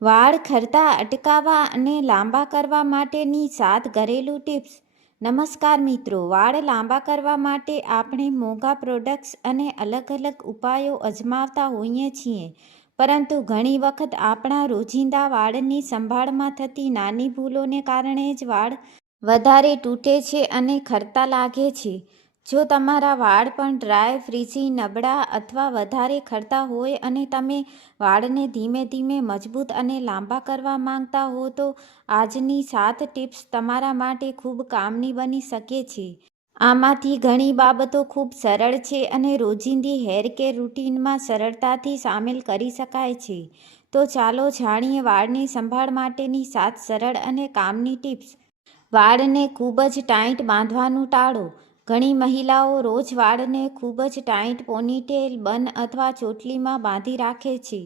વાળ ખરતા અટકાવવા અને લાંબા કરવા માટેની 7 ઘરેલું ટિપ્સ. નમસ્કાર મિત્રો, વાળ લાંબા કરવા માટે આપણે મોંઘા પ્રોડક્ટ્સ અને અલગ અલગ ઉપાયો અજમાવતા હોઈએ છીએ, પરંતુ ઘણી વખત આપણા રોજિંદા વાળની સંભાળમાં થતી નાની ભૂલોને કારણે જ વાળ વધારે તૂટે છે અને ખરતા લાગે છે. જો તમારા વાળ પણ ડ્રાય, ફ્રીઝી, નબળા અથવા વધારે ખરતા હોય અને તમે વાળને ધીમે ધીમે મજબૂત અને લાંબા કરવા માંગતા હો, તો આજની 7 ટિપ્સ તમારા માટે ખૂબ કામની બની શકે છે. આમાંથી ઘણી બાબતો ખૂબ સરળ છે અને રોજિંદી હેર કેર રૂટીનમાં સરળતાથી સામેલ કરી શકાય છે. તો ચાલો જાણીએ વાળની સંભાળ માટેની 7 સરળ અને કામની ટિપ્સ. વાળને ખૂબ જ ટાઈટ બાંધવાનું ટાળો. ઘણી મહિલાઓ રોજ વાળને ખૂબ જ ટાઈટ પોનીટેલ, બન અથવા ચોટલીમાં બાંધી રાખે છે.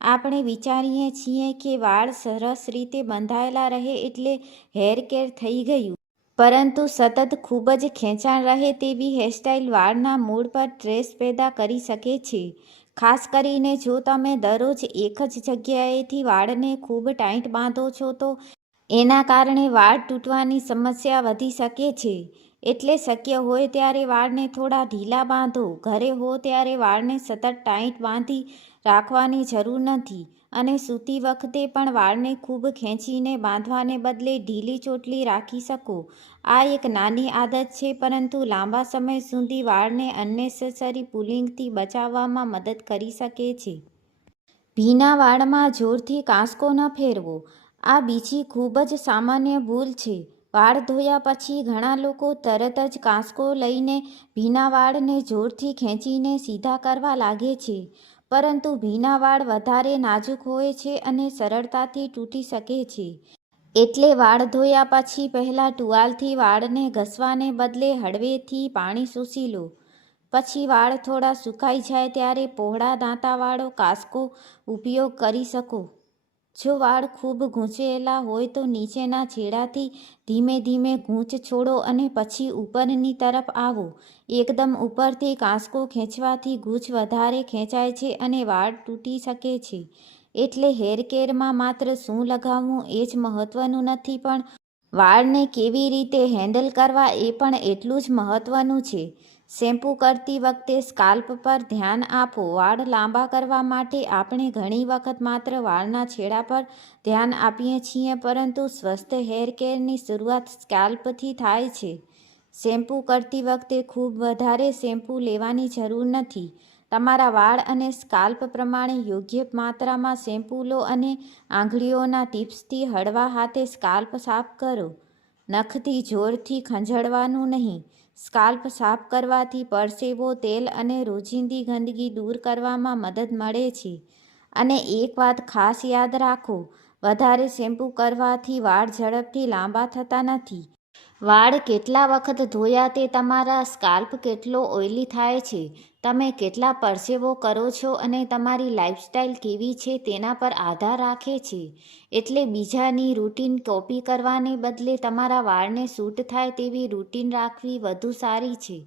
આપણે વિચારીએ છીએ કે વાળ સરસ રીતે બંધાયેલા રહે એટલે હેર કેર થઈ ગયું. પરંતુ સતત ખૂબ જ ખેંચાણ રહે તેવી હેરસ્ટાઇલ વાળના મૂળ પર સ્ટ્રેસ પેદા કરી શકે છે. ખાસ કરીને જો તમે દરરોજ એક જ જગ્યાએથી વાળને ખૂબ ટાઈટ બાંધો છો, તો એના કારણે વાળ તૂટવાની સમસ્યા વધી શકે છે. એટલે શક્ય હોય ત્યારે વાળને થોડા ઢીલા બાંધો. ઘરે હો ત્યારે વાળને સતત ટાઈટ બાંધી રાખવાની જરૂર નથી અને સૂતી વખતે પણ વાળને ખૂબ ખેંચીને બાંધવાને બદલે ઢીલી ચોટલી રાખી શકો. આ એક નાની આદત છે, પરંતુ લાંબા સમય સુધી વાળને અનનેસેસરી પુલિંગથી બચાવવામાં મદદ કરી શકે છે. ભીના વાળમાં જોરથી કાંસકો ન ફેરવો. આ બીજી ખૂબ જ સામાન્ય ભૂલ છે. વાળ ધોયા પછી ઘણા લોકો તરત જ કાંસકો લઈને ભીના વાળને જોરથી ખેંચીને સીધા કરવા લાગે છે. પરંતુ ભીના વાળ વધારે નાજુક હોય છે અને સરળતાથી તૂટી શકે છે. એટલે વાળ ધોયા પછી પહેલાં ટુવાલથી વાળને ઘસવાને બદલે હળવેથી પાણી શોષી લો. પછી વાળ થોડા સુકાઈ જાય ત્યારે પહોળા દાંતાવાળો કાંસકો ઉપયોગ કરી શકો. જો વાળ ખૂબ ગૂંચેલા હોય તો નીચેના છેડાથી ધીમે ધીમે ગૂંચ છોડો અને પછી ઉપરની તરફ આવો. એકદમ ઉપરથી કાંસકો ખેંચવાથી ગૂંચ વધારે ખેંચાય છે અને વાળ તૂટી શકે છે. એટલે હેર કેરમાં માત્ર શું લગાવવું એ જ મહત્વનું નથી, પણ વાળને કેવી રીતે હેન્ડલ કરવા એ પણ એટલું જ મહત્વનું છે. શેમ્પૂ કરતી વખતે સ્કાલ્પ પર ધ્યાન આપો. વાળ લાંબા કરવા માટે આપણે ઘણી વખત માત્ર વાળના છેડા પર ધ્યાન આપીએ છીએ, પરંતુ સ્વસ્થ હેર કેરની શરૂઆત સ્કાલ્પથી થાય છે. શેમ્પૂ કરતી વખતે ખૂબ વધારે શેમ્પૂ લેવાની જરૂર નથી. તમારા વાળ અને સ્કાલ્પ પ્રમાણે યોગ્ય માત્રામાં શેમ્પૂ લો અને આંગળીઓના ટિપ્સથી હળવા હાથે સ્કાલ્પ સાફ કરો. નખથી જોરથી ખંજવાળવાનું નહીં. સ્કાલ્પ સાફ કરવાથી પરસેવો, તેલ અને રોજિંદી ગંદકી દૂર કરવામાં મદદ મળે છે. અને એક વાત ખાસ યાદ રાખો, વધારે શેમ્પૂ કરવાથી વાળ ઝડપથી લાંબા થતા નથી. વાળ કેટલા વખત ધોયા તે તમારા સ્કાલ્પ કેટલો ઓઇલી થાય છે, તમે કેટલા પરસેવો કરો છો અને તમારી લાઇફસ્ટાઇલ કેવી છે તેના પર આધાર રાખે છે. એટલે બીજાની રૂટીન કોપી કરવાને બદલે તમારા વાળને સૂટ થાય તેવી રૂટીન રાખવી વધુ સારી છે.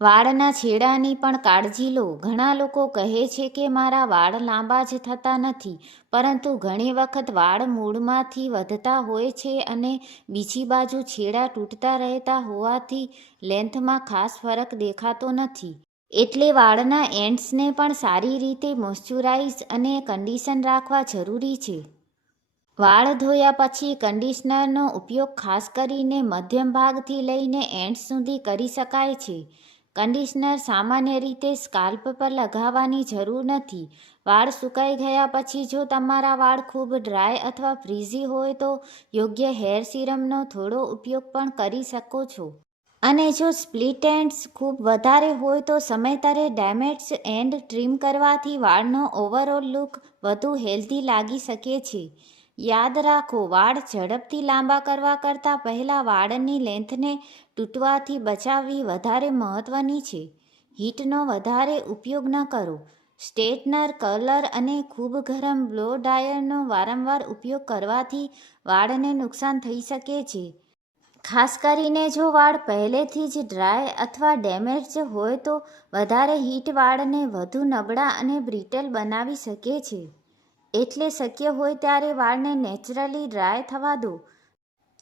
વાળના છેડાની પણ કાળજી લો. ઘણા લોકો કહે છે કે મારા વાળ લાંબા જ થતા નથી, પરંતુ ઘણી વખત વાળ મૂળમાંથી વધતા હોય છે અને બીજી બાજુ છેડા તૂટતા રહેતા હોવાથી લેન્થમાં ખાસ ફરક દેખાતો નથી. એટલે વાળના એન્ડ્સને પણ સારી રીતે મોઇશ્ચરાઇઝ અને કન્ડિશન રાખવા જરૂરી છે. વાળ ધોયા પછી કન્ડિશનરનો ઉપયોગ ખાસ કરીને મધ્યમ ભાગથી લઈને એન્ડ્સ સુધી કરી શકાય છે. કન્ડિશનર સામાન્ય રીતે સ્કાલ્પ પર લગાવવાની જરૂર નથી. વાળ સુકાઈ ગયા પછી જો તમારા વાળ ખૂબ ડ્રાય અથવા ફ્રીઝી હોય તો યોગ્ય હેર સીરમનો થોડો ઉપયોગ પણ કરી શકો છો. અને જો સ્પ્લિટ એન્ડ્સ ખૂબ વધારે હોય તો સમયસર ડેમેજ્ડ એન્ડ ટ્રીમ કરવાથી વાળનો ઓવરઓલ લુક વધુ હેલ્ધી લાગી શકે છે. યાદ રાખો, વાળ ઝડપથી લાંબા કરવા કરતાં પહેલાં વાળની લેન્થને તૂટવાથી બચાવવી વધારે મહત્વની છે. હીટનો વધારે ઉપયોગ ન કરો. સ્ટ્રેટનર, કર્લર અને ખૂબ ગરમ બ્લો ડ્રાયરનો વારંવાર ઉપયોગ કરવાથી વાળને નુકસાન થઈ શકે છે. ખાસ કરીને જો વાળ પહેલેથી જ ડ્રાય અથવા ડેમેજ્ડ હોય તો વધારે હીટ વાળને વધુ નબળા અને બ્રિટલ બનાવી શકે છે. એટલે શક્ય હોય ત્યારે વાળને નેચરલી ડ્રાય થવા દો.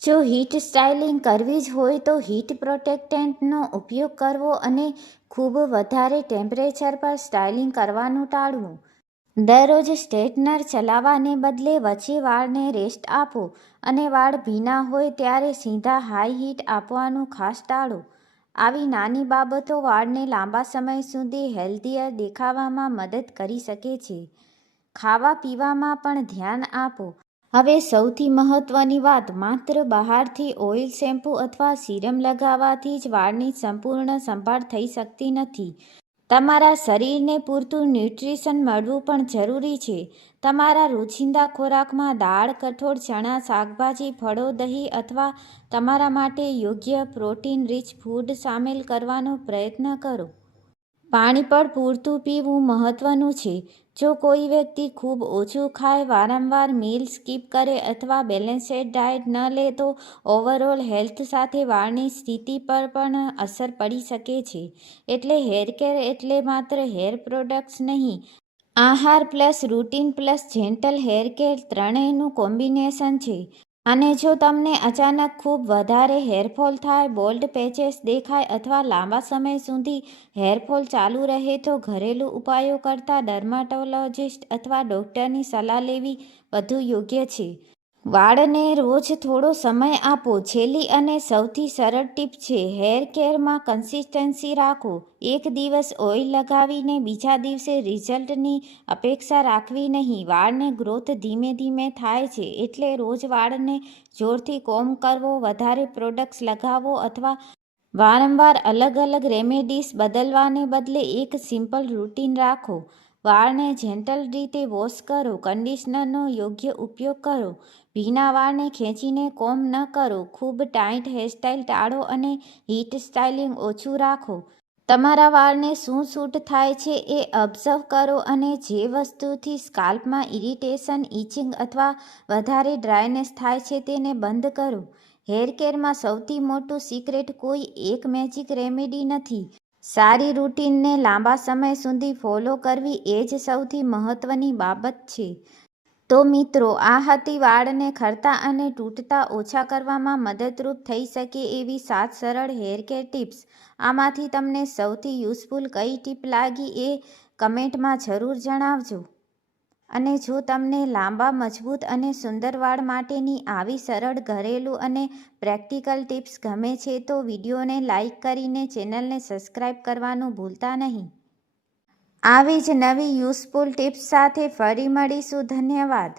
જો હીટ સ્ટાઇલિંગ કરવી જ હોય તો હીટ પ્રોટેક્ટન્ટનો ઉપયોગ કરવો અને ખૂબ વધારે ટેમ્પરેચર પર સ્ટાઇલિંગ કરવાનું ટાળવું. દરરોજ સ્ટ્રેટનર ચલાવવાને બદલે વચ્ચે વાળને રેસ્ટ આપો અને વાળ ભીના હોય ત્યારે સીધા હાઈ હીટ આપવાનું ખાસ ટાળો. આવી નાની બાબતો વાળને લાંબા સમય સુધી હેલ્ધીયર દેખાવામાં મદદ કરી શકે છે. ખાવા પીવામાં પણ ધ્યાન આપો. હવે સૌથી મહત્વની વાત, માત્ર બહારથી ઓઇલ, શેમ્પૂ અથવા સીરમ લગાવવાથી જ વાળની સંપૂર્ણ સંભાળ થઈ શકતી નથી. તમારા શરીરને પૂરતું ન્યુટ્રિશન મળવું પણ જરૂરી છે. તમારા રોજિંદા ખોરાકમાં દાળ, કઠોળ, ચણા, શાકભાજી, ફળો, દહીં અથવા તમારા માટે યોગ્ય પ્રોટીન રીચ ફૂડ સામેલ કરવાનો પ્રયત્ન કરો. પાણી પણ પૂરતું પીવું મહત્વનું છે. જો કોઈ વ્યક્તિ ખૂબ ઓછું ખાય, વારંવાર મીલ સ્કીપ કરે અથવા બેલેન્સ્ડ ડાયટ ન લે તો ઓવરઓલ હેલ્થ સાથે વાળની સ્થિતિ પર પણ અસર પડી શકે છે. એટલે હેર કેર એટલે માત્ર હેર પ્રોડક્ટ્સ નહીં, આહાર plus routine plus gentle hair care ત્રણેયનું કોમ્બિનેશન છે. અને જો તમને અચાનક ખૂબ વધારે હેરફોલ થાય, બોલ્ડ પેચેસ દેખાય અથવા લાંબા સમય સુધી હેરફોલ ચાલુ રહે તો ઘરેલું ઉપાયો કરતાં ડર્માટોલોજિસ્ટ અથવા ડૉક્ટરની સલાહ લેવી વધુ યોગ્ય છે. વાળને રોજ થોડો સમય આપો. છેલ્લી અને સૌથી સરળ ટીપ છે હેર કેરમાં કન્સિસ્ટન્સી રાખો. એક દિવસ ઓઇલ લગાવીને બીજા દિવસે રિઝલ્ટની અપેક્ષા રાખવી નહીં. વાળને ગ્રોથ ધીમે ધીમે થાય છે, એટલે રોજ વાળને જોરથી કોમ્બ કરવો, વધારે પ્રોડક્ટ્સ લગાવવો અથવા વારંવાર અલગ અલગ રેમેડીઝ બદલવાને બદલે એક સિમ્પલ રૂટીન રાખો. વાળને જેન્ટલ રીતે વોશ કરો. કન્ડિશનરનો યોગ્ય ઉપયોગ કરો. ભીના વાળને ખેંચીને કોમ્બ ન કરો. ખૂબ ટાઇટ હેરસ્ટાઇલ ટાળો અને હીટ સ્ટાઇલિંગ ઓછું રાખો. તમારા વાળને શું સૂટ થાય છે એ ઓબ્ઝર્વ કરો અને જે વસ્તુથી સ્કાલ્પમાં ઇરિટેશન, ઇચિંગ અથવા વધારે ડ્રાયનેસ થાય છે તેને બંધ કરો. હેર કેરમાં સૌથી મોટું સિક્રેટ કોઈ એક મેજિક રેમેડી નથી. સારી રૂટીનને લાંબા સમય સુધી ફોલો કરવી એ જ સૌથી મહત્વની બાબત છે. તો મિત્રો, આ હતી વાળને ખરતા અને તૂટતા ઓછા કરવામાં મદદરૂપ થઈ શકે એવી 7 સરળ હેર કેર ટિપ્સ. આમાંથી તમને સૌથી યુઝફુલ કઈ ટીપ લાગી એ કમેન્ટમાં જરૂર જણાવજો. અને જો તમને લાંબા, મજબૂત અને સુંદર વાળ માટેની આવી સરળ ઘરેલું અને પ્રેક્ટિકલ ટિપ્સ ગમે છે તો વિડીયોને લાઇક કરીને ચેનલને સબસ્ક્રાઇબ કરવાનું ભૂલતા નહીં. આવી જ નવી યુઝફુલ ટિપ્સ સાથે ફરી મળીશું. ધન્યવાદ.